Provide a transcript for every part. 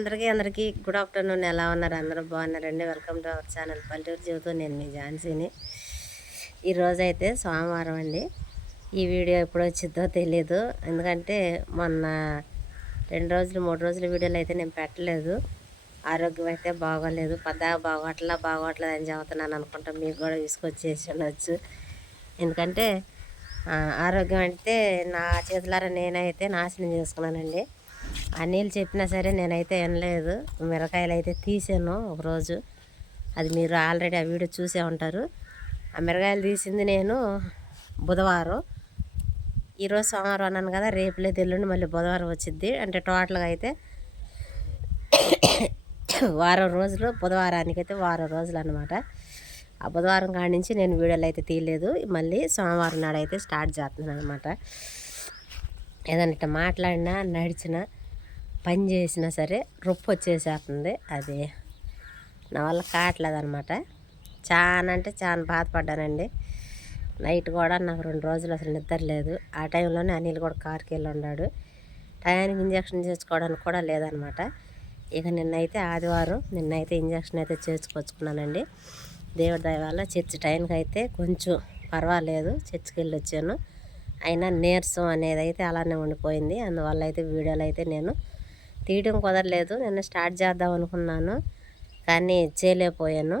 అందరికీ అందరికీ good afternoon ఎలా ఉన్నారు? అందరూ బాగున్నారండి. వెల్కమ్ టు అవర్ ఛానల్ పల్లెటూరు జీవితం నేను మీ ఝాన్సీని. ఈరోజు అయితే సోమవారం అండి. ఈ వీడియో ఎప్పుడు వచ్చిందో తెలియదు ఎందుకంటే మొన్న రెండు రోజులు మూడు రోజుల వీడియోలు అయితే నేను పెట్టలేదు. ఆరోగ్యం అయితే బాగోలేదు. పెద్దగా బాగోట్లా బాగోట్లేదు అని చెబుతున్నాను అనుకుంటా మీకు కూడా తీసుకొచ్చేసి ఉండొచ్చు. ఎందుకంటే ఆరోగ్యం అంటే నా చేతులారా నేనైతే నాశనం చేసుకున్నానండి. అనిల్ చెప్పినా సరే నేనైతే వినలేదు. మిరకాయలు అయితే తీసాను ఒకరోజు. అది మీరు ఆల్రెడీ ఆ వీడియో చూసే ఉంటారు. ఆ మిరకాయలు తీసింది నేను బుధవారం. ఈరోజు సోమవారం అన్నాను కదా రేపు లేదు ఎల్లుండి మళ్ళీ బుధవారం వచ్చింది అంటే టోటల్గా అయితే వారం రోజులు బుధవారానికైతే వారం రోజులు అనమాట ఆ బుధవారం కాడి నుంచి నేను వీడియోలు అయితే తీయలేదు. మళ్ళీ సోమవారం నాడు అయితే స్టార్ట్ చేస్తున్నాను అనమాట ఏదన్నా మాట్లాడినా నడిచినా పని చేసినా సరే రొప్పు వచ్చేసేస్తుంది. అది నా వల్ల కావట్లేదు అనమాట చాలా అంటే చాలా బాధపడ్డానండి. నైట్ కూడా నాకు రెండు రోజులు అసలు నిద్ర లేదు. ఆ టైంలోనే అనిల్ కూడా కార్కి వెళ్ళి ఉన్నాడు. టయానికి ఇంజక్షన్ చేసుకోవడానికి కూడా లేదనమాట ఇక నిన్నైతే ఆదివారం నిన్నైతే ఇంజక్షన్ అయితే చేసుకొచ్చుకున్నానండి దేవుడి దయ వల్ల చర్చి టైంకి అయితే కొంచెం పర్వాలేదు. చర్చికి వెళ్ళి వచ్చాను. అయినా నీరసం అనేది అయితే అలానే ఉండిపోయింది. అందువల్ల అయితే వీడియోలు అయితే నేను తీయడం కుదరలేదు. నేను స్టార్ట్ చేద్దాం అనుకున్నాను. కానీ చేయలేకపోయాను.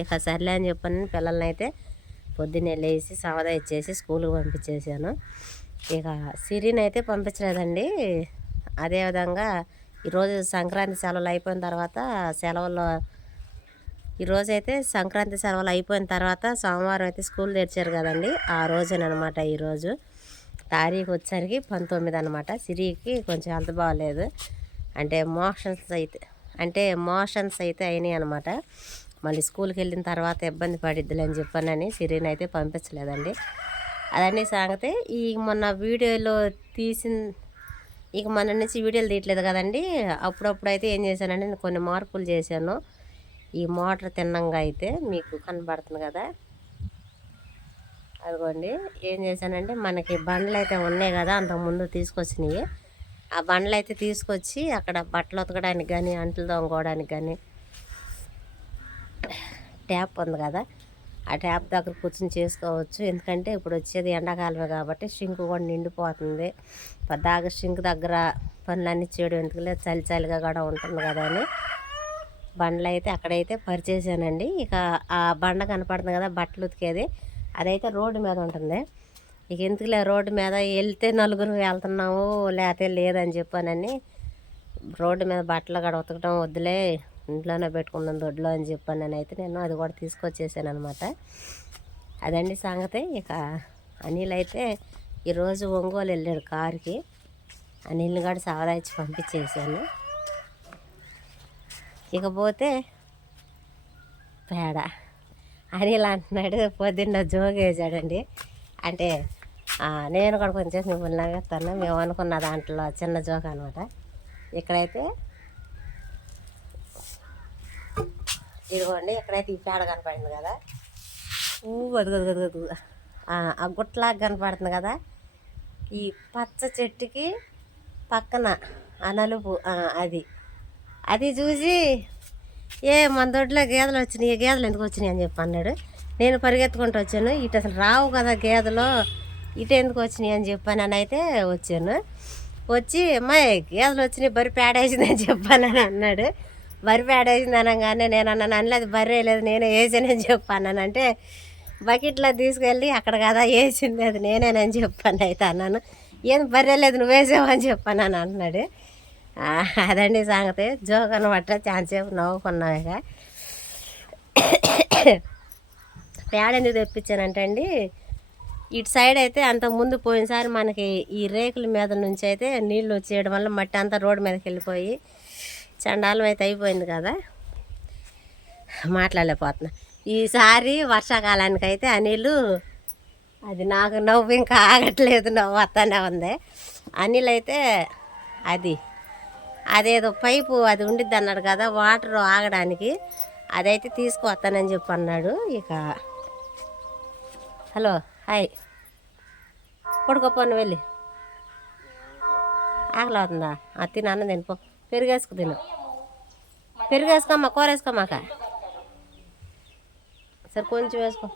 ఇక సర్లే అని చెప్పని పిల్లల్ని అయితే పొద్దున్నే లేచి సవదా ఇచ్చేసి స్కూల్కి పంపించేసాను ఇక సిరిని అయితే పంపించలేదండి అదేవిధంగా ఈరోజు సంక్రాంతి సెలవులు అయిపోయిన తర్వాత సెలవుల్లో ఈరోజు అయితే సంక్రాంతి సెలవులు అయిపోయిన తర్వాత సోమవారం అయితే స్కూల్ తెరిచారు కదండి. ఆ రోజునమాట ఈరోజు తారీఖు వచ్చేసరికి పంతొమ్మిది అనమాట సిరికి కొంచెం హెల్త్ బాగాలేదు. అంటే మోషన్స్ అయితే అంటే మోషన్స్ అయితే అయినాయి అనమాట మళ్ళీ స్కూల్కి వెళ్ళిన తర్వాత ఇబ్బంది పడిద్దిలే అని చెప్పానని సిరీని అయితే పంపించలేదండి. అదన్నీ సాగితే ఈ మొన్న వీడియోలో తీసిన ఇక మన నుంచి వీడియోలు తీయట్లేదు కదండి. అప్పుడప్పుడు అయితే ఏం చేశానంటే నేను కొన్ని మార్పులు చేశాను. ఈ మోటార్ తిన్నంగా అయితే మీకు కనబడుతుంది కదా. అదిగోండి ఏం చేశానంటే మనకి బండ్లు అయితే ఉన్నాయి కదా అంతకుముందు తీసుకొచ్చినాయి ఆ బండ్లు అయితే తీసుకొచ్చి అక్కడ బట్టలు ఉతకడానికి కానీ అంట్లు తోముకోవడానికి కానీ ట్యాప్ ఉంది కదా ఆ ట్యాప్ దగ్గర కూర్చొని చేసుకోవచ్చు. ఎందుకంటే ఇప్పుడు వచ్చేది ఎండాకాలమే కాబట్టి షింకు కూడా నిండిపోతుంది. పద్దాక షింక్ దగ్గర పనులన్నీ చేయడం ఎందుకులే చలి చలిగా కూడా ఉంటుంది కదా అని బండ్లు అయితే అక్కడైతే పరిచేసానండి ఇక ఆ బండ కనపడుతుంది కదా బట్టలు ఉతికేది. అదైతే రోడ్డు మీద ఉంటుంది. ఇక ఎందుకులే రోడ్డు మీద వెళ్తే నలుగురు వెళ్తున్నాము లేకపోతే లేదని చెప్పానని. రోడ్డు మీద బట్టలు కూడా ఉతకడం వద్దులే ఇంట్లోనే పెట్టుకున్నాం దొడ్లో అని చెప్పాను అయితే నేను అది కూడా తీసుకొచ్చేసాను అనమాట అదండి సంగతి. ఇక అనిల్ అయితే ఈరోజు ఒంగోలు వెళ్ళాడు కారుకి. అనిల్ని కూడా సావదాచి పంపించేసాను. ఇకపోతే పేడ. అనిల్ అంటున్నాడు పొద్దున్న జోగేసాడండి అంటే నేను కూడా కొంచెం మిమ్మల్ని నవ్వుతాను మేము అనుకున్న దాంట్లో చిన్న జోక్ అనమాట ఇక్కడైతే ఇదిగోండి ఇక్కడైతే ఈ పేడ కనపడింది కదా. ఊ గదు గదు ఆ గుట్లా గుట్లాగా కనపడుతుంది కదా. ఈ పచ్చ చెట్టుకి పక్కన ఆ నలుపు అది. అది చూసి ఏ మన దొడ్లో గేదెలు వచ్చినాయి గేదెలు ఎందుకు వచ్చినాయి అని చెప్పి అన్నాడు. నేను పరిగెత్తుకుంటూ వచ్చాను. ఇటు అసలు రావు కదా గేదెలు. ఇటు ఎందుకు వచ్చినాయి అని చెప్పాను అని అయితే వచ్చాను. వచ్చి అమ్మాయి గేదలు వచ్చినాయి బరి పేడేసింది అని చెప్పాను అని అన్నాడు బరి పేడేసింది అనగానే నేను అన్నాను అనలేదు బర్రె లేదు నేనే వేసానని చెప్పాను అంటే బకెట్లో తీసుకెళ్ళి అక్కడ కదా వేసింది అది నేనేనని చెప్పాను అయితే అన్నాను. ఏం బర్రె లేదు నువ్వు వేసావు అని చెప్పాను అని అన్నాడు అదండి సంగతి. జోక్ అనమాట చాలాసేపు నవ్వుకున్నావు ఇక. పేడ ఎందుకు తెప్పించానంటే అండి ఇటు సైడ్ అయితే అంత ముందు పోయినసారి మనకి ఈ రేకుల మీద నుంచి అయితే నీళ్ళు వచ్చేయడం వల్ల మట్టి అంతా రోడ్డు మీదకి వెళ్ళిపోయి చండాలం అయితే అయిపోయింది కదా. మాట్లాడలేకపోతున్నా. ఈసారి వర్షాకాలానికి అయితే అనిలు అది నాకు నవ్వు ఇంకా ఆగట్లేదు నవ్వు వస్తానే ఉంది. అనిల్ అయితే అది అదేదో పైపు అది ఉండిద్ది అన్నాడు కదా వాటర్ ఆగడానికి. అదైతే తీసుకువస్తానని చెప్పి అన్నాడు. ఇక హలో హాయ్ పడుకోపోను వెళ్ళి ఆకలి అవుతుందా ఆ తిను అన్న తిను పో పెరిగేసుకు తిను పెరుగు వేసుకోమ్మా కూర వేసుకోమాక సరే కొంచెం వేసుకో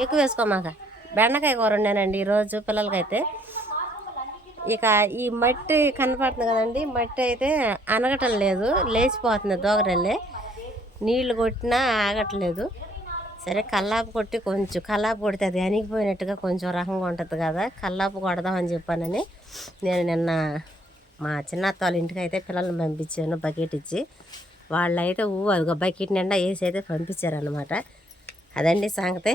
ఎక్కువ వేసుకోమాక బెండకాయ కూర వండానండి ఈరోజు పిల్లలకైతే ఇక ఈ మట్టి కనపడుతుంది కదండి మట్టి అయితే అనగటం లేదు లేచిపోతుంది దోగరల్లే నీళ్ళు కొట్టినా ఆగట్లేదు సరే కల్లాపు కొట్టి కొంచెం కల్లాపు కొడితే అది అణిగిపోయినట్టుగా కొంచెం రకంగా ఉంటుంది కదా కల్లాపు కొడదామని చెప్పానని నేను నిన్న మా చిన్న వాళ్ళ ఇంటికి అయితే పిల్లల్ని పంపించాను బకెట్ ఇచ్చి. వాళ్ళైతే ఊ అదిగో బకెట్ నిండా వేసి అయితే పంపించారనమాట అదండి సంగతి.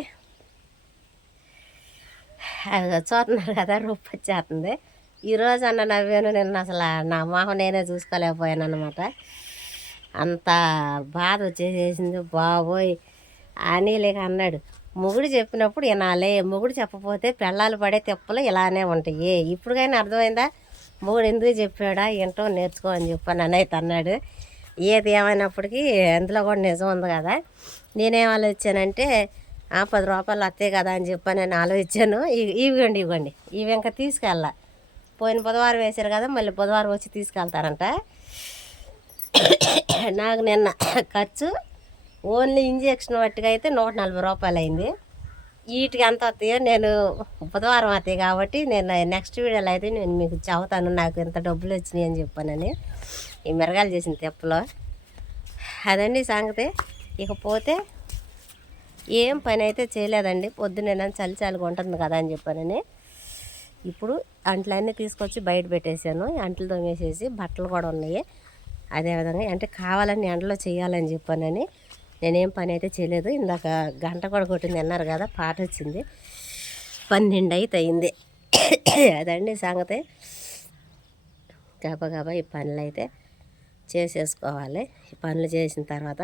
అది చూస్తున్నారు కదా రొప్పి వచ్చేస్తుంది. ఈరోజు అన్న నవ్వాను నిన్న అసలు నా మొహం నేనే చూసుకోలేకపోయాను అనమాట అంత బాధ వచ్చేసేసింది బాబోయ్. అనిలేక అన్నాడు. మొగుడు చెప్పినప్పుడు వినాలే మొగుడు చెప్పపోతే పెళ్ళాలు పడే తెప్పలు ఇలానే ఉంటాయి. ఇప్పుడుకైనా అర్థమైందా? మొగుడు ఎందుకు చెప్పాడా? ఏంటో నేర్చుకో అని చెప్పాను అనైతే అన్నాడు. ఏది ఏమైనప్పటికీ అందులో కూడా నిజం ఉంది కదా. నేనేం ఆలోచించానంటే ఆ పది రూపాయలు వస్తాయి కదా అని చెప్పి నేను ఆలోచించాను. ఇవ్వండి ఇవ్వండి. ఇవి ఇంకా తీసుకెళ్ళా. పోయిన బుధవారం వేశారు కదా మళ్ళీ బుధవారం వచ్చి తీసుకెళ్తారంట. నాకు నిన్న ఖర్చు ఓన్లీ ఇంజెక్షన్ మట్టుగా అయితే నూట నలభై రూపాయలు అయింది వీటికి ఎంత వస్తాయో నేను బుధవారం వస్తాయి కాబట్టి నేను నెక్స్ట్ వీడియోలో అయితే నేను మీకు చెబుతాను నాకు ఇంత డబ్బులు వచ్చినాయి అని చెప్పానని. ఈ మిరగాలు చేసిన తెప్పలో. అదండి సంగతి. ఇకపోతే ఏం పని అయితే చేయలేదండి. పొద్దున్న చలి చలిగా ఉంటుంది కదా అని చెప్పానని. ఇప్పుడు అంట్లన్నీ తీసుకొచ్చి బయట పెట్టేశాను. అంట్లు తోమేసేసి బట్టలు కూడా ఉన్నాయి. అదేవిధంగా అంటే కావాలని ఎండలో చేయాలని చెప్పానని. నేనేం పని అయితే చేయలేదు. ఇందాక గంట కూడా కొట్టింది అన్నారు కదా పాట వచ్చింది. పన్నెండు అయితే అయింది అదండి సంగతి. గబా గబా ఈ పనులు అయితే చేసేసుకోవాలి. ఈ పనులు చేసిన తర్వాత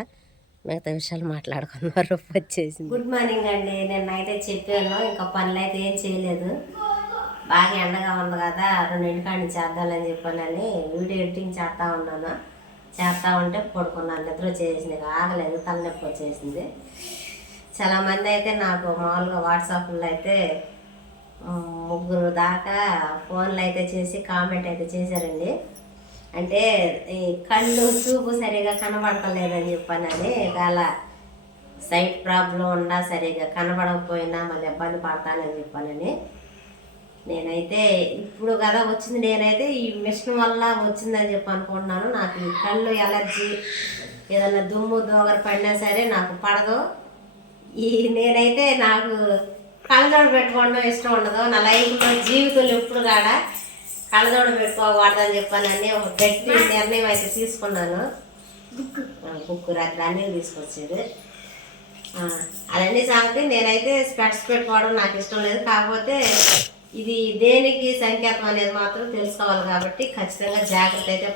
మిగతా విషయాలు మాట్లాడుకున్నారు వచ్చేసింది. గుడ్ మార్నింగ్ అండి. నేను అయితే చెప్పాను ఇంకా పనులు అయితే ఏం చేయలేదు. బాగా ఎండగా ఉంది కదా రెండింటికాడిని చేద్దామని చెప్పానని వీడియో ఎడిటింగ్ చేస్తూ ఉన్నాను. చేస్తూ ఉంటే పడుకున్నాను నిద్ర వచ్చేసింది. ఆగలేదు తలనొప్పి వచ్చేసింది? చాలామంది అయితే నాకు మామూలుగా వాట్సాప్లో అయితే ముగ్గురు దాకా ఫోన్లు అయితే చేసి కామెంట్ అయితే చేశారండి. అంటే ఈ కళ్ళు చూపు సరిగా కనబడతలేదని చెప్పానని అలా సైట్ ప్రాబ్లం ఉన్నా సరిగా కనబడకపోయినా మళ్ళీ ఇబ్బంది పడతానని చెప్పానని నేనైతే ఇప్పుడు కదా వచ్చింది నేనైతే ఈ మిషన్ వల్ల వచ్చిందని చెప్పి అనుకుంటున్నాను. నాకు ఈ కళ్ళు ఎలర్జీ ఏదైనా దుమ్ము దోగర పడినా సరే నాకు పడదు. ఈ నేనైతే నాకు కళ్ళజోడు పెట్టుకోవడం ఇష్టం ఉండదు. నా లైఫ్లో జీవితంలో ఎప్పుడు కాడ కళ్ళజోడు పెట్టుకోకూడదని చెప్పానని ఒక గట్టి నిర్ణయం అయితే తీసుకున్నాను. బుక్ రాత్రి అన్నీ తీసుకొచ్చేది. అదన్నీ సంగతి నేనైతే స్పెట్స్ పెట్టుకోవడం నాకు ఇష్టం లేదు. కాకపోతే ఇది దేనికి సంకేతం అనేది మాత్రం తెలుసుకోవాలి కాబట్టి ఖచ్చితంగా జాగ్రత్త అయితే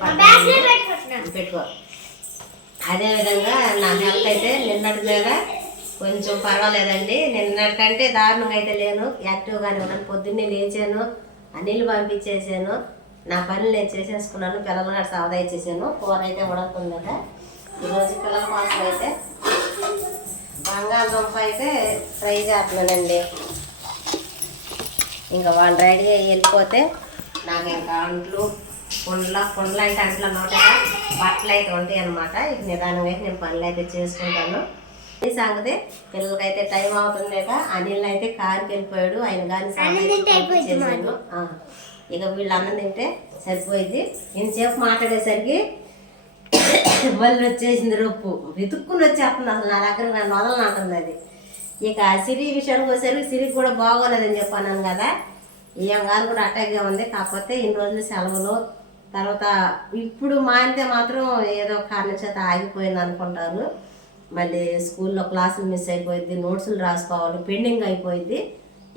పెట్టుకో. అదేవిధంగా నా హెల్త్ అయితే నిన్నటి మీద కొంచెం పర్వాలేదండి. నిన్నటికంటే దారుణంగా అయితే లేను. యాక్టివ్గానే ఉన్నాను. పొద్దున్నే లేచాను. అన్నిళ్ళు పంపించేసాను. నా పనులు నేను చేసేసుకున్నాను. పిల్లలు కూడా సాదా ఇచ్చేసాను. కూర అయితే ఉడకుందట ఈరోజు పిల్లల కోసం అయితే బంగాళదుంప అయితే ఫ్రై చేస్తున్నానండి. ఇంకా వాళ్ళు రెడీ వెళ్ళిపోతే నాకు ఇంకా అంట్లు కుండ్ల కుండ్ల అంటే అంట్ల నోట బట్టలు అయితే ఉంటాయి అనమాట ఇక నిదానంగా అయితే నేను పనులు అయితే చేసుకుంటాను. ఈ సంగతి పిల్లలకైతే టైం అవుతుందేక అనిల్ అయితే కారుకి వెళ్ళిపోయాడు. ఆయన కానీ ఇక వీళ్ళు అన్నం తింటే సరిపోయింది. ఇంతసేపు మాట్లాడేసరికి మళ్ళీ వచ్చేసింది రొప్పు. వెతుక్కుని వచ్చేస్తుంది అసలు నా దగ్గర నన్ను వదలని అంటుంది అది. ఇక సిరి విషయానికి వచ్చేసరికి సిరికి కూడా బాగోలేదని చెప్పాను కదా. ఏం గారు కూడా అటాక్గా ఉంది. కాకపోతే ఇన్ని రోజులు సెలవులు తర్వాత ఇప్పుడు మానితే మాత్రం ఏదో కారణం చేత ఆగిపోయింది అనుకుంటాను. మళ్ళీ స్కూల్లో క్లాసులు మిస్ అయిపోయింది నోట్సులు రాసుకోవాలి పెండింగ్ అయిపోయింది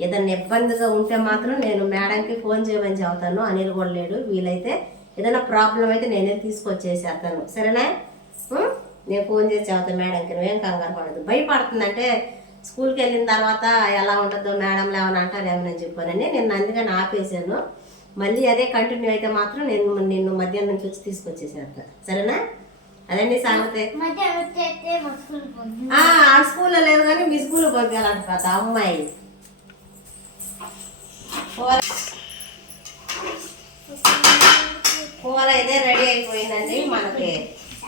ఏదైనా ఇబ్బందిగా ఉంటే మాత్రం నేను మేడంకి ఫోన్ చేయమని చెబుతాను. అనిల్ కూడా లేడు వీలైతే ఏదైనా ప్రాబ్లం అయితే నేనే తీసుకొచ్చేసేస్తాను. సరేనా? నేను ఫోన్ చేసి చెబుతాను మేడంకి నువ్వేం కంగారు పడదు భయపడుతుందంటే స్కూల్కి వెళ్ళిన తర్వాత ఎలా ఉంటుందో మేడం ఏమైనా అంటారు ఏమని చెప్పానని. నేను అందుకని ఆపేసాను మళ్ళీ అదే కంటిన్యూ అయితే మాత్రం నేను నిన్ను మధ్యాహ్నం నుంచి వచ్చి తీసుకొచ్చేసేస్తా సరేనా? అదండి సంగతి ఆ స్కూల్లో లేదు కానీ మీ స్కూల్లో పంపించాలంట కదా అమ్మాయి. కూర కూర అయితే రెడీ అయిపోయిందండి మనకి.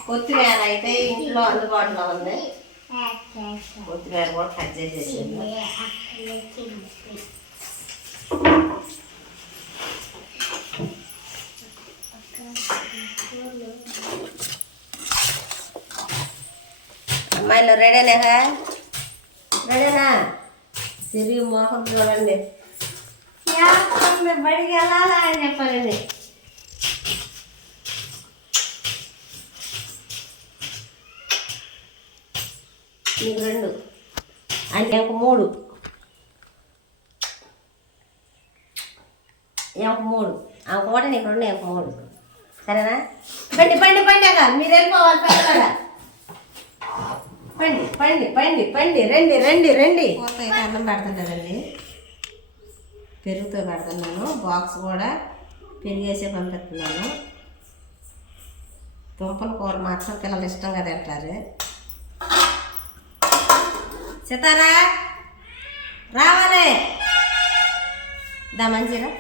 కొత్తిమీర అయితే ఇంట్లో అందుబాటులో ఉంది. కొత్తిమీర కూడా కట్ చేసేసాను అమ్మాయిలు రెడీనేగా రెడీనా సిరి మోహం చూడండి. బడికి వెళ్ళాలా అని చెప్పాలండి నీకు రెండు. అంటే ఒక మూడు. ఒక మూడు. ఆ ఒకటి నీకు రెండు ఒక మూడు. సరేనా? పండి పండి పండాక మీరు వెళ్ళిపోవాలి పెద్దవాడ పండి పండి పండి పండి. రండి రండి రండి. అన్నం పెడుతుంటుందండి పెరుగుతో పెడుతున్నాను. బాక్స్ కూడా పెరిగేసే పంపిస్తున్నాను. దుంపల కూర మాత్రం పిల్లలు ఇష్టంగా తింటారు. సితారా? రావాలి. దా మంచిరా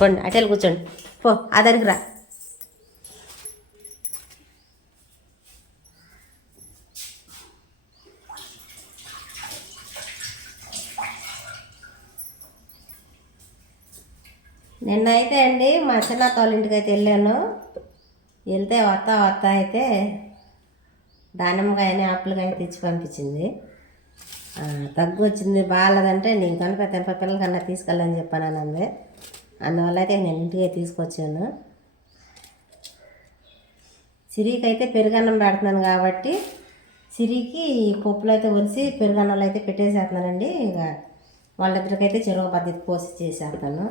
పండి అటెలు కూర్చోండి. పో అదరికి రా. నిన్న అయితే అండి మా చిన్నత్త వాళ్ళ ఇంటికి అయితే వెళ్ళాను. వెళ్తే వత్త వత్త అయితే దానిమ్మకాయని ఆపిల్కాయ తెచ్చి పంపించింది. తగ్గు వచ్చింది బాగాలేదంటే నేను కనుక తెంప పిల్లలకన్నా తీసుకెళ్ళని చెప్పాను అంది. అందువల్ల అయితే నేను ఇంటికే తీసుకొచ్చాను. సిరికైతే పెరుగన్నం పెడుతున్నాను కాబట్టి సిరికి పప్పులు అయితే ఒలిసి పెరుగన్నంలో అయితే పెట్టేసేస్తున్నానండి. ఇక వాళ్ళిద్దరికైతే చెరువు పద్ధతి పోసి చేసేస్తాను.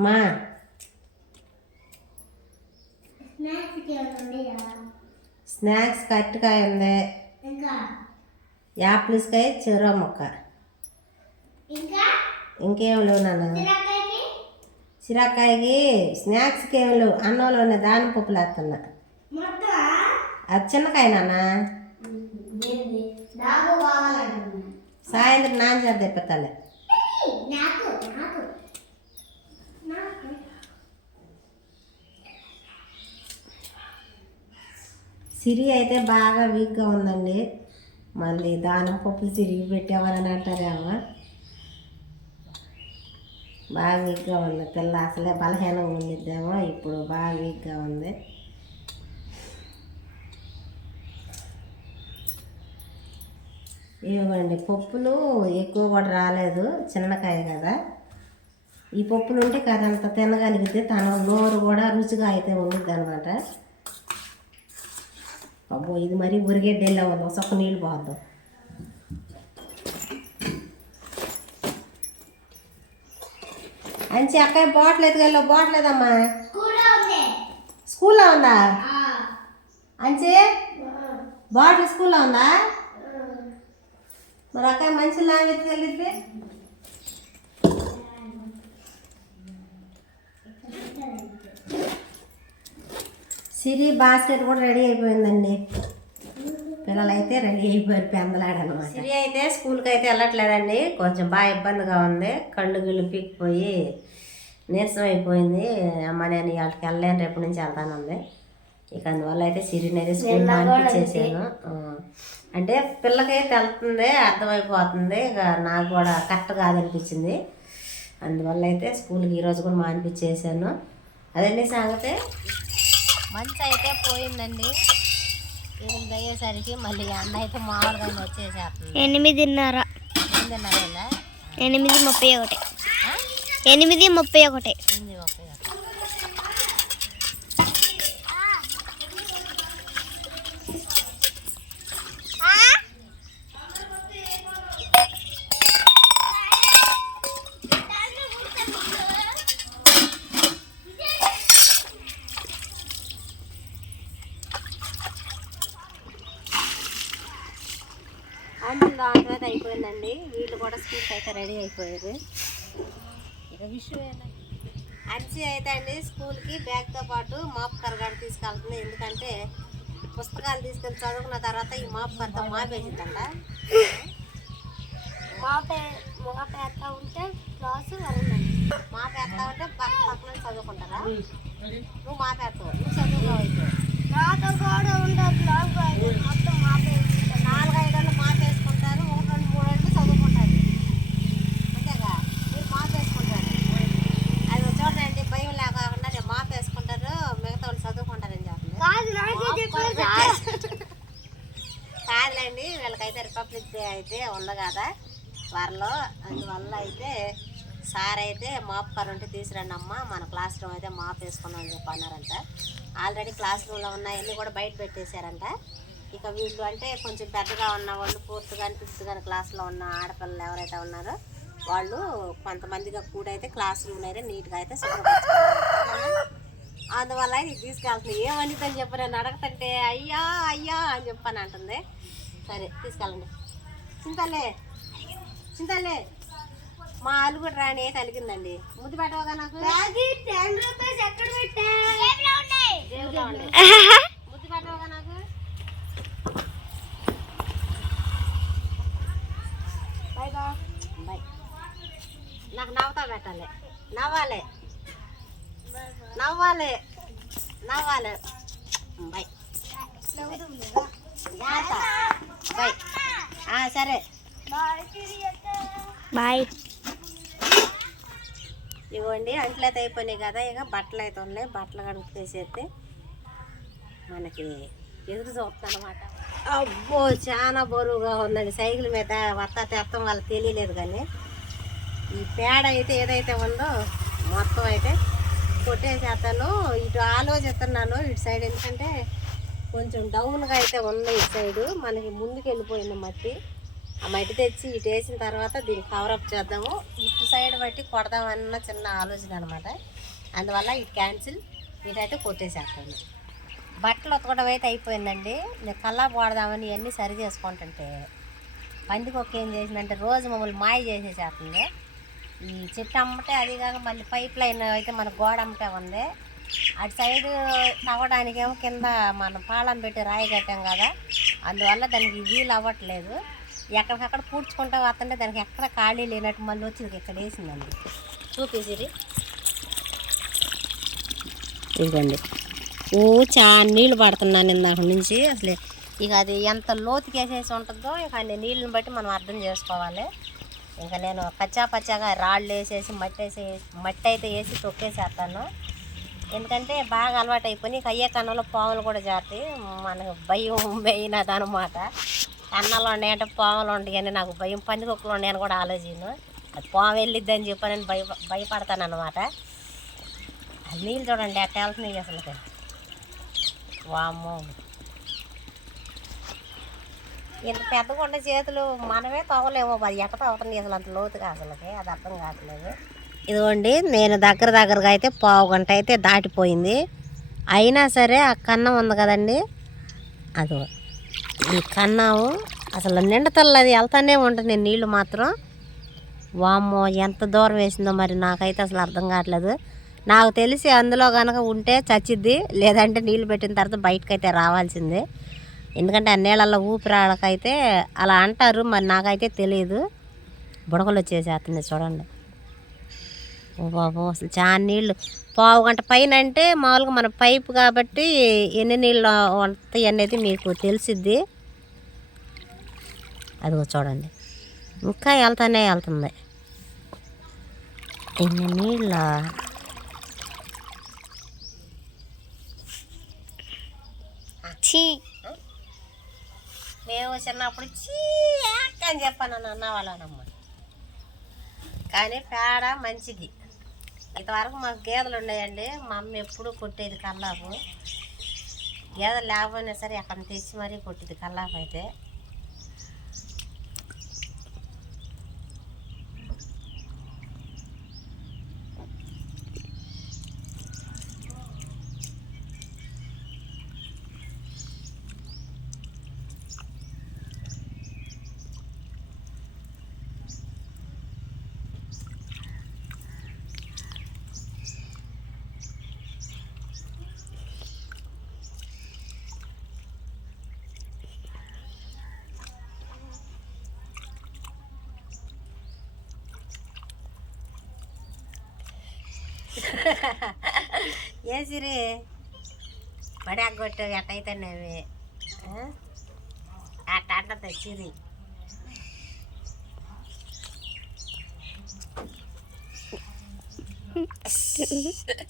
మా స్నాక్స్ కట్టుకాయ ఉంది యాపిల్స్కాయ చెరో మొక్క. ఇంకేం? లేవు నాన్న. సిరాకాయకి స్నాక్స్కి ఏం లేవు. అన్నంలోనే దాని పప్పులు వేస్తున్నా అది చిన్నకాయ నాన్న. సాయంత్రం నాన్న చేత తెప్పిస్తాలే. సిరి అయితే బాగా వీక్గా ఉందండి. మళ్ళీ దానం పప్పు సిరిగి పెట్టామని అంటారేమో బాగా వీక్గా ఉంది. పిల్ల అసలే బలహీనంగా ఉండిద్దేమో. ఇప్పుడు బాగా వీక్గా ఉంది. ఇవ్వండి పప్పులు ఎక్కువ కూడా రాలేదు. చిన్నకాయ కదా. ఈ పప్పులు ఉంటే కదంత తినగలిగితే తన నోరు కూడా రుచిగా అయితే ఉండిద్ది అనమాట అబ్బో ఇది మరీ ఉరిగేడ్డెల్లా ఉంది? ఒక నీళ్ళు పోద్దాం అంచి అక్కయ్య బాటిల్ ఎత్తుకెళ్ళి బాటిల్ లేదమ్మా స్కూల్లో ఉందా. అంచి బాటిల్ స్కూల్లో ఉందా? మరి అక్కయ్య మంచి లాంగ్ ఎత్తుకెళ్ళిద్ది సిరి బాస్కెట్ కూడా రెడీ అయిపోయిందండి. పిల్లలు అయితే రెడీ అయిపోయారు పెందలాడనమాట. సిరి అయితే స్కూల్కి అయితే వెళ్ళట్లేదండి. కొంచెం బాగా ఇబ్బందిగా ఉంది. కళ్ళు గిళ్ళు పీక్కిపోయి నీరసం అయిపోయింది. అమ్మ నేను వాళ్ళకి వెళ్ళలేను రేపు నుంచి వెళ్తానుంది ఇక అందువల్ల అయితే సిరిని అయితే స్కూల్ పంపించేసాను. ఆ, అంటే పిల్లకైతే వెళ్తుంది అర్థమైపోతుంది. ఇక నాకు కూడా కరెక్ట్ కాదనిపించింది. అందువల్ల అయితే స్కూల్కి ఈరోజు కూడా మానిపించేసాను అదండి సంగతి? మంచి అయితే పోయిందండి. ఎనిమిది అయ్యేసరికి మళ్ళీ ఎండ అయితే మామూలుగా వచ్చేసేస్తుంది. ఎనిమిదిన్నర. ఎనిమిదిన్నరేలా ఎనిమిది ముప్పై ఒకటి. ఎనిమిది ముప్పై ఒకటి. ఎనిమిది ముప్పై ఒకటి. అన్నం దాంట్లో అయితే అయిపోయిందండి వీళ్ళు కూడా స్కూల్కి అయితే రెడీ అయిపోయారు ఇక విషయం అర్జీ అయితే అండి స్కూల్కి బ్యాగ్తో పాటు మాప్ కరగాడు తీసుకెళ్తుంది. ఎందుకంటే పుస్తకాలు తీసుకెళ్ళి చదువుకున్న తర్వాత ఈ మాప్ కరతో మాపేసిందంట మొగట ఎట్లా ఉంటే క్లాసు మాప్ ఎత్తా ఉంటే పక్క పక్కన చదువుకుంటారా? నువ్వు మాపేస్తావు? నువ్వు చదువుకోవు అయితే? నాతో కూడా ఉండదు నాకు మొత్తం నాలుగు ఐదు ఏళ్ళు మాపేసుకుంటారు ఒకటి రెండు మూడు ఏళ్ళు చదువుకుంటారు అంతేగా మీరు మాపేసుకుంటారు అది చూడండి భయం లేకుండా రేపు మాపేసుకుంటారు మిగతా వాళ్ళు చదువుకుంటారని చెప్పండి కాదు నాకే కాదులేండి వీళ్ళకైతే రిపబ్లిక్ డే అయితే ఉంది కదా త్వరలో అందువల్ల అయితే సార్ అయితే మాప్ కర్ ఉంటే అమ్మ మన క్లాస్ రూమ్ అయితే మాప్ వేసుకున్నాం అని చెప్పి అన్నారంట ఆల్రెడీ క్లాస్ రూమ్లో ఉన్నాయన్నీ కూడా బయట పెట్టేశారంట. ఇక వీళ్ళు అంటే కొంచెం పెద్దగా ఉన్న వాళ్ళు ఫోర్త్ కానీ ఫిఫ్త్ కానీ క్లాస్లో ఉన్న ఆడపిల్లలు ఎవరైతే ఉన్నారో వాళ్ళు కొంతమందిగా కూడా అయితే క్లాస్ రూమ్ అయితే నీట్గా అయితే శుభ్రపరచుకోవాలి అందువల్ల ఇది తీసుకెళ్తుంది. ఏమనిద్దని చెప్పి నేను అడగతంటే అయ్యా అయ్యా అని చెప్పని అంటుంది. సరే తీసుకెళ్ళండి. చింతలే చింతలే మా అల్లు కూడా రాని ముద్దు పెట్టవగా నాకు? టెన్ రూపీస్ ఎక్కడ పెట్టా. ముద్దు పెట్టవగా నాకు? నాకు నవ్వుతా పెట్టాలి. నవ్వాలి. నవ్వాలి. నవ్వాలి. బాయ్. బాయ్ ఆ, సరే. బాయ్. ఇవ్వండి అంట్లు అయితే అయిపోయినాయి కదా ఇక బట్టలు అయితే ఉన్నాయి. బట్టలు కడుగుతేసేస్తే మనకి ఎదురు చూస్తాను అబ్బో చాలా బరువుగా ఉందండి. సైకిల్ మీద వత్త తెత్తం వాళ్ళకి తెలియలేదు కానీ ఈ పేడ అయితే ఏదైతే ఉందో మొత్తం అయితే కొట్టేసేస్తాను ఇటు ఆలోచిస్తున్నాను ఇటు సైడ్. ఎందుకంటే కొంచెం డౌన్గా అయితే ఉంది ఇటు సైడు. మనకి ముందుకు వెళ్ళిపోయింది మట్టి. ఆ మట్టి తెచ్చి ఇటు వేసిన తర్వాత దీన్ని కవరప్ చేద్దాము. ఇటు సైడ్ బట్టి కొడదామన్న చిన్న ఆలోచన అనమాట అందువల్ల ఇటు క్యాన్సిల్ ఇటైతే కొట్టేసేస్తాను. బట్టలు ఉతకడం అయితే అయిపోయిందండి. నేను కల్లా పోడదామని ఇవన్నీ సరి చేసుకుంటుంటే పందికొక్క ఏం చేసిందంటే రోజు మమ్మల్ని మాయ చేసేసేస్తుంది. ఈ చెట్టు అమ్మటే అది కాక మళ్ళీ పైప్ లైన్ అయితే మన గోడ అమ్మటే ఉంది. అటు సైడ్ తవ్వడానికేమో కింద మనం పాలం పెట్టి రాయి కట్టాం కదా. అందువల్ల దానికి వీలు అవ్వట్లేదు. ఎక్కడికక్కడ పూడ్చుకుంటా వస్తుంటే దానికి ఎక్కడ ఖాళీ లేనట్టు మళ్ళీ వచ్చి ఇక్కడ వేసిందండి. చూపేసిరి ఇదిగోండి. ఓ చాలా నీళ్ళు పడుతున్నాను ఇందాక నుంచి అసలు. ఇక అది ఎంత లోతుకి వేసేసి ఉంటుందో ఇక అన్ని నీళ్ళని బట్టి మనం అర్థం చేసుకోవాలి. ఇంకా నేను పచ్చా పచ్చాగా రాళ్ళు వేసేసి మట్టి వేసి మట్టి అయితే వేసి తొక్కేసేస్తాను. ఎందుకంటే బాగా అలవాటు అయిపోయి ఇక అయ్యే కన్నులో పాములు కూడా జారుతాయి. మనకు భయం మెయిన్ అదనమాట. కన్నాలు ఉన్నాయంటే పాములు ఉంటాయని నాకు భయం. పందికొక్కలు ఉన్నాయని కూడా ఆలోచన అది పాము వెళ్ళిద్ది అని చెప్పి నేను భయ భయపడతాను అనమాట అది నీళ్ళు చూడండి అట్ట వెళ్తున్నాయి అసలు. వామ్మో. ఇంత పెద్ద కొండ చేతులు మనమే తవ్వలేమో అది ఎక్కడ తవ్వుతుంది అసలు అంత లోతుగా అసలుకి? అది అర్థం కావట్లేదు. ఇదిగోండి నేను దగ్గర దగ్గరగా అయితే పావు గంట అయితే దాటిపోయింది. అయినా సరే ఆ కన్నం ఉంది కదండి. అదో ఈ కన్నావు? అసలు నిండతల్లది అది వెళ్తానే ఉంటుంది. నీళ్ళు మాత్రం. వామ్మో ఎంత దూరం వేసిందో మరి నాకైతే అసలు అర్థం కావట్లేదు. నాకు తెలిసి అందులో కనుక ఉంటే చచ్చిద్ది లేదంటే నీళ్ళు పెట్టిన తర్వాత బయటకైతే అయితే రావాల్సిందే. ఎందుకంటే ఆ నీళ్ళల్లో ఊపిరాడకైతే అలా అంటారు మరి నాకైతే తెలియదు బుడగలు వచ్చేసేస్తుంది చూడండి. ఓ బాబు అసలు చాలా నీళ్ళు పావు గంట పైన అంటే మామూలుగా మన పైపు కాబట్టి ఎన్ని నీళ్ళు వస్తాయి అనేది మీకు తెలిసిద్ది. అదిగో చూడండి. ఇంకా వెళ్తానే వెళ్తుంది. ఎన్ని నీళ్ళ? ఛీ మేము చిన్నప్పుడు చీ అని చెప్పాను అన్న వాళ్ళనమ్మ. కానీ పేడ మంచిది. ఇంతవరకు మాకు గేదెలు ఉన్నాయండి. మా అమ్మ ఎప్పుడు కొట్టేది కల్లాపు. గేదెలు లేకపోయినా సరే అక్కడ తెచ్చి మరీ కొట్టేది కల్లాపు అయితే. ఏసిరి సిరి? పడి అగ్గొట్టు ఎట్టయితేనేవి అట్ట అంటది సిరి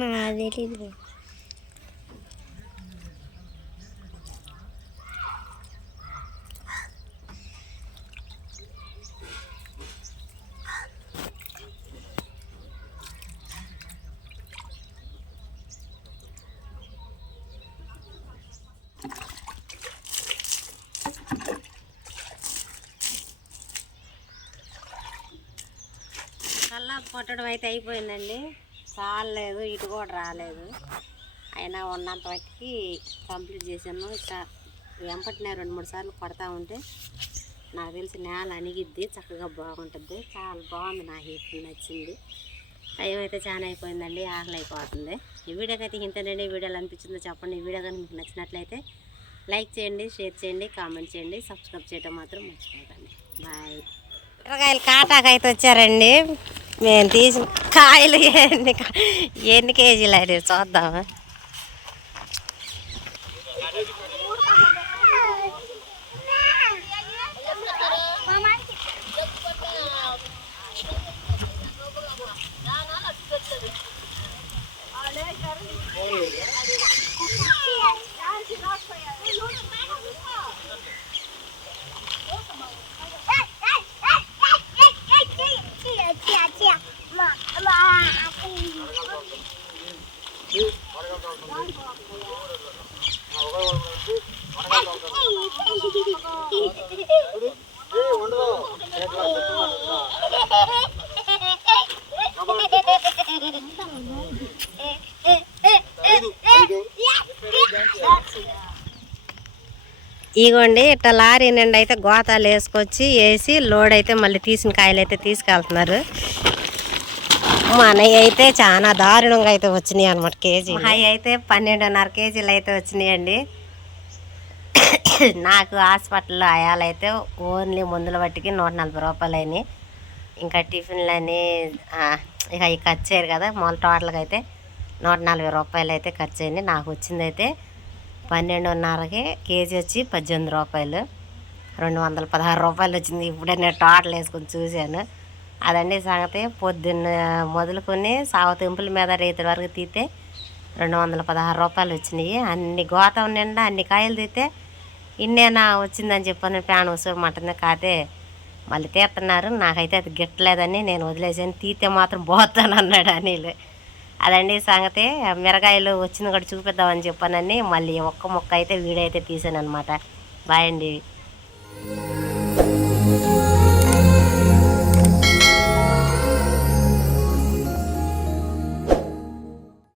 না দেখি కొట్టడం అయితే అయిపోయిందండి. చాలేదు ఇటు కూడా రాలేదు. అయినా ఉన్నంత వాటికి కంప్లీట్ చేశాను. ఇట్లా వెంపటినే రెండు మూడు సార్లు కొడతా ఉంటే నాకు తెలిసి నేల అణిగిద్ది చక్కగా బాగుంటుంది. చాలా బాగుంది నాకు ఇప్పుడు నచ్చింది. టైం అయితే చాలా అయిపోయిందండి ఆకలి అయిపోతుంది. ఈ వీడియోకి అయితే ఇంతేనండి. వీడియోలు అనిపించిందో చెప్పండి. ఈ వీడియో కానీ మీకు నచ్చినట్లయితే లైక్ చేయండి షేర్ చేయండి కామెంట్ చేయండి సబ్స్క్రైబ్ చేయడం మాత్రం మర్చిపోకండి. బాయ్. కూరగాయలు కాటాకైతే వచ్చారండి. మేము తీసిన కాయలు ఎన్ని ఎన్ని కేజీలు అయితే చూద్దామా? ఇగోండి ఇట్లా లారీ నుండి అయితే గోతాలు వేసుకొచ్చి వేసి లోడ్ అయితే మళ్ళీ తీసిన కాయలు అయితే తీసుకెళ్తున్నారు. మనవి అయితే చాలా దారుణంగా అయితే వచ్చినాయి అనమాట కేజీ అవి అయితే పన్నెండున్నర కేజీలు అయితే వచ్చినాయండి. నాకు హాస్పిటల్లో అయాలైతే ఓన్లీ మందుల బట్టికి నూట నలభై రూపాయలు అయినాయి. ఇంకా టిఫిన్లు అని ఇక అవి ఖర్చు అయ్యారు కదా మొదలు టోటల్గా అయితే నూట నలభై రూపాయలు అయితే ఖర్చు అయింది. నాకు వచ్చింది అయితే పన్నెండున్నరకి కేజీ వచ్చి పద్దెనిమిది రూపాయలు. రెండు వందల పదహారు రూపాయలు వచ్చింది. ఇప్పుడే నేను టోటల్ వేసుకొని చూశాను. అదండి సంగతి. పొద్దున్న మొదలుకొని సాగు తెంపుల మీద రైతుల వరకు తీతే రెండు వందల పదహారు రూపాయలు వచ్చినాయి. అన్ని గోతం నిండా అన్ని కాయలు తీతే ఇన్నేనా వచ్చిందని చెప్పని ప్యాన్ మటన్ కాతే మళ్ళీ తీస్తున్నారు. నాకైతే అది గిట్టలేదని నేను వదిలేసాను. తీతే మాత్రం పోతాను అన్నాడు అనిలే. అదండి సంగతి. ఆ మిరగాయలు వచ్చింది కూడా చూపిద్దామని చెప్పానని మళ్ళీ ఒక్క మొక్క అయితే వీడైతే తీసాను అనమాట బాయ్ అండి.